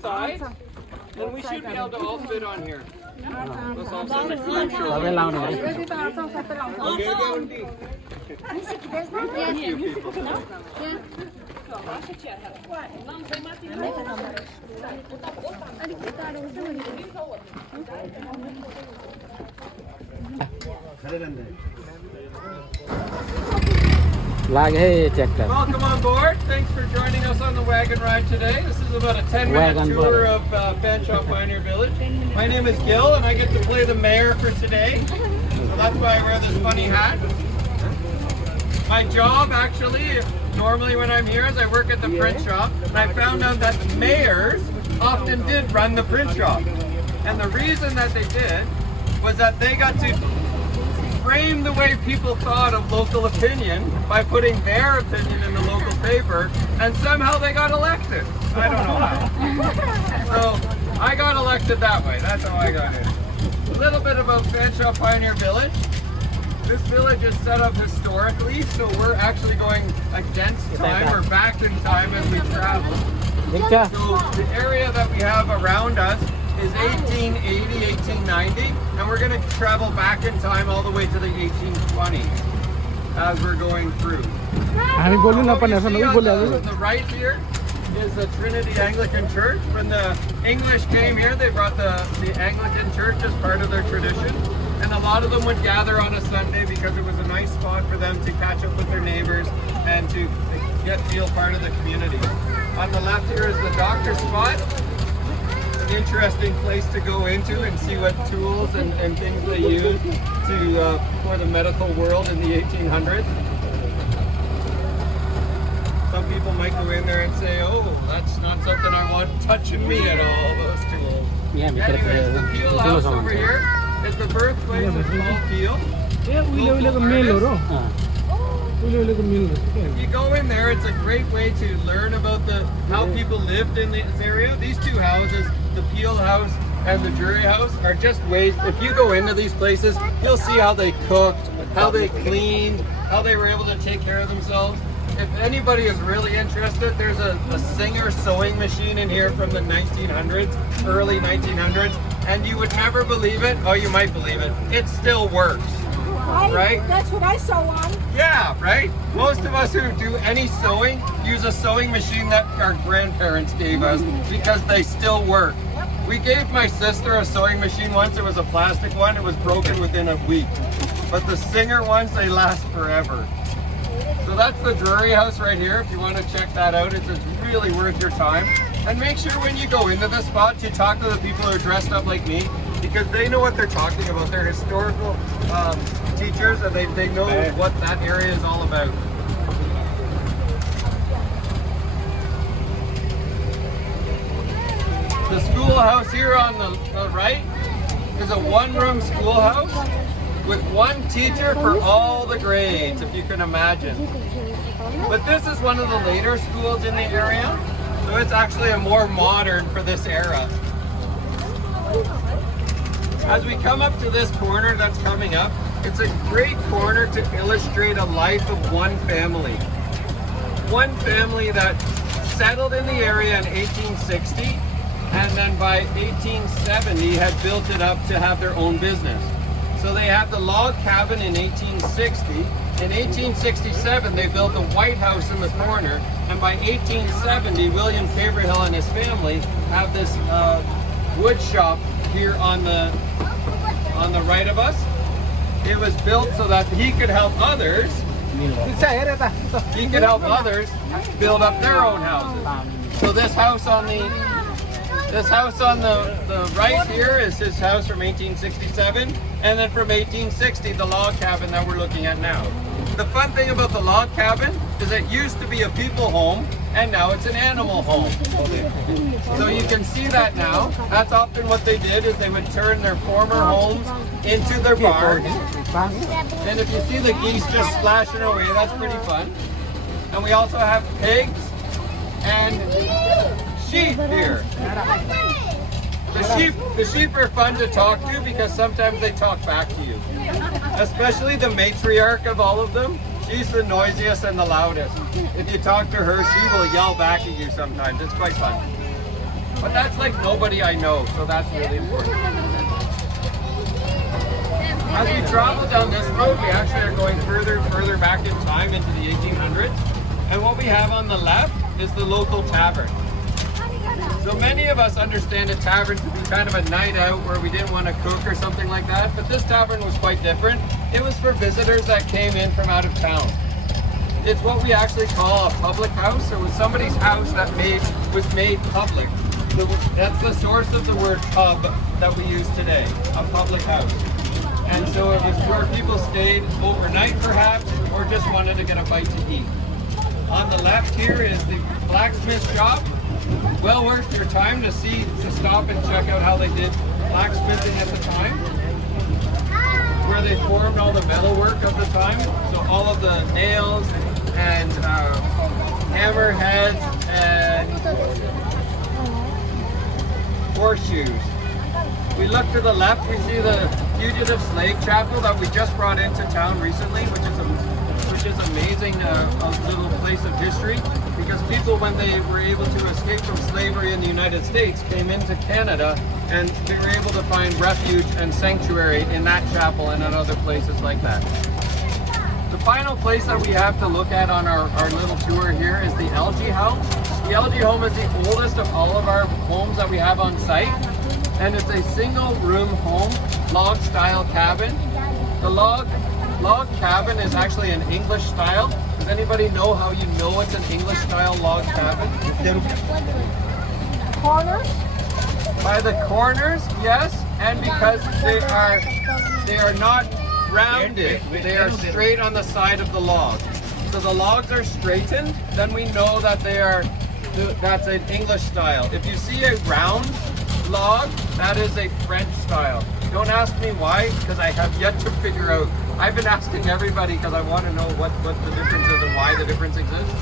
side, then we should be able to all fit on here. Let's all sit next to each other. เราไปลองหน่อย Few people. lagiให้แจกกัน Welcome on board. Thanks for joining us on the wagon ride today. This is about a 10-minute Wagon tour board. of Fanshawe Pioneer Village. My name is Gil, and I get to play the mayor for today. So that's why I wear this funny hat. My job, actually, normally when I'm here, is I work at the print shop, and I found out that mayors often did run the print shop. And the reason that they did was that they got to frame the way people thought of local opinion by putting their opinion in the local paper, and somehow they got elected. I don't know how. So I got elected that way. That's how I got in. A little bit about Fanshawe Pioneer Village. This village is set up historically, so we're actually going against time. We're back in time as we travel. เด็กจ้า So the area that we have around us is 1880, 1890, and we're going to travel back in time all the way to the 1820s as we're going through. আমি বলি না What পানে you এখন see ওই on বলে the right here is the Trinity Anglican Church. When the English came here, they brought the Anglican Church as part of their tradition. And a lot of them would gather on a Sunday because it was a nice spot for them to catch up with their neighbors and to feel part of the community. On the left here is the doctor's spot. Interesting place to go into and see what tools and things they use to for the medical world in the 1800s. Some people might go in there and say, "Oh, that's not something I want touching me at all." Those tools. เนี่ยมีกระ Anyways, the เทีย Peel ม House over here is the birthplace of Paul Peel. If you go in there, it's a great way to learn about how people lived in this area. These two houses, the Peel House and the Drury House, are just ways. If you go into these places, you'll see how they cooked, how they cleaned, how they were able to take care of themselves. If anybody is really interested, there's a Singer sewing machine in here from the 1900s, early 1900s, and you would never believe it. Oh, you might believe it. It still works. Right? That's what I saw on. Yeah, right? Most of us who do any sewing use a sewing machine that our grandparents gave us because they still work. We gave my sister a sewing machine once. It was a plastic one. It was broken within a week. But the Singer ones, they last forever. So that's the Drury House right here. If you want to check that out, it's really worth your time. And make sure when you go into the spot, you talk to the people who are dressed up like me, because they know what they're talking about. They're historical teachers, and they know what that area is all about. The schoolhouse here on the right is a one-room schoolhouse with one teacher for all the grades, if you can imagine. But this is one of the later schools in the area, so it's actually a more modern for this era. As we come up to this corner that's coming up, it's a great corner to illustrate a life of one family. One family that settled in the area in 1860, and then by 1870 had built it up to have their own business. So they have the log cabin in 1860. In 1867, they built the White House in the corner, and by 1870, William Faberhill and his family have this wood shop here on the right of us. It was built so that he could help others. He could help others build up their own houses. So this house on the right here is his house from 1867, and then from 1860, the log cabin that we're looking at now. The fun thing about the log cabin is it used to be a people home, and now it's an animal home. So you can see that now. That's often what they did, is they would turn their former homes into their barns. And if you see the geese just splashing away, that's pretty fun. And we also have pigs and sheep here. The sheep are fun to talk to because sometimes they talk back to you. Especially the matriarch of all of them. She's the noisiest and the loudest. If you talk to her, she will yell back at you sometimes. It's quite fun. But that's like nobody I know, so that's really important. As we travel down this road, we actually are going further and further back in time into the 1800s. And what we have on the left is the local tavern. So many of us understand a tavern to be kind of a night out where we didn't want to cook or something like that, but this tavern was quite different. It was for visitors that came in from out of town. It's what we actually call a public house. It was somebody's house that was made public. So that's the source of the word pub that we use today, a public house. And so it was where people stayed overnight perhaps, or just wanted to get a bite to eat. On the left here is the blacksmith shop. Well worth your time to stop and check out how they did blacksmithing at the time, where they formed all the metalwork of the time. So all of the nails and hammerheads and horseshoes. We look to the left, we see the Fugitive Slave Chapel that we just brought into town recently, which is amazing, a little place of history, because people, when they were able to escape from slavery in the United States, came into Canada and they were able to find refuge and sanctuary in that chapel and in other places like that. The final place that we have to look at on our little tour here is the Elgee Home. The Elgee Home is the oldest of all of our homes that we have on site, and it's a single room home, log style cabin. The log cabin is actually an English style. Does anybody know how you know it's an English style log cabin? Corners? By the corners, yes, and because they are not rounded, they are straight on the side of the log. So the logs are straightened, then we know that that's an English style. If you see a round log, that is a French style. Don't ask me why, because I have yet to figure out. I've been asking everybody because I want to know what the difference is and why the difference exists,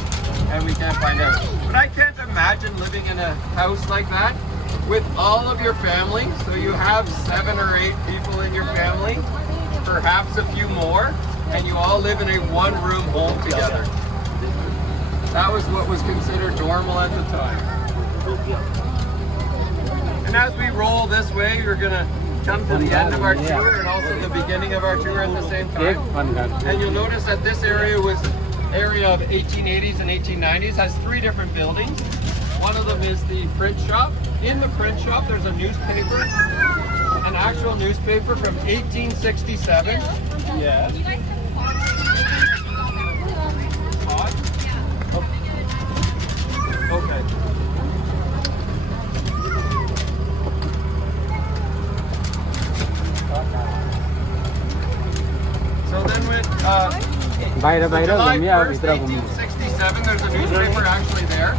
and we can't find out. But I can't imagine living in a house like that with all of your family. So you have 7 or 8 people in your family, perhaps a few more, and you all live in a one-room home together. That was what was considered normal at the time. And as we roll this way, we're going to come to the end of our tour and also the beginning of our tour at the same time. And you'll notice that this area was area of 1880s and 1890s, has 3 different buildings. One of them is the print shop. In the print shop, there's a newspaper, an actual newspaper from 1867. Yes. Hot? Okay. So then with July 1st, 1867, there's a newspaper actually there.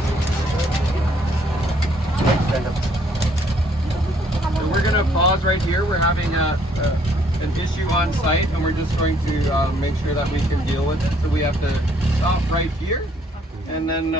And we're going to pause right here. We're having an issue on site, and we're just going to make sure that we can deal with it. So we have to stop right here, and then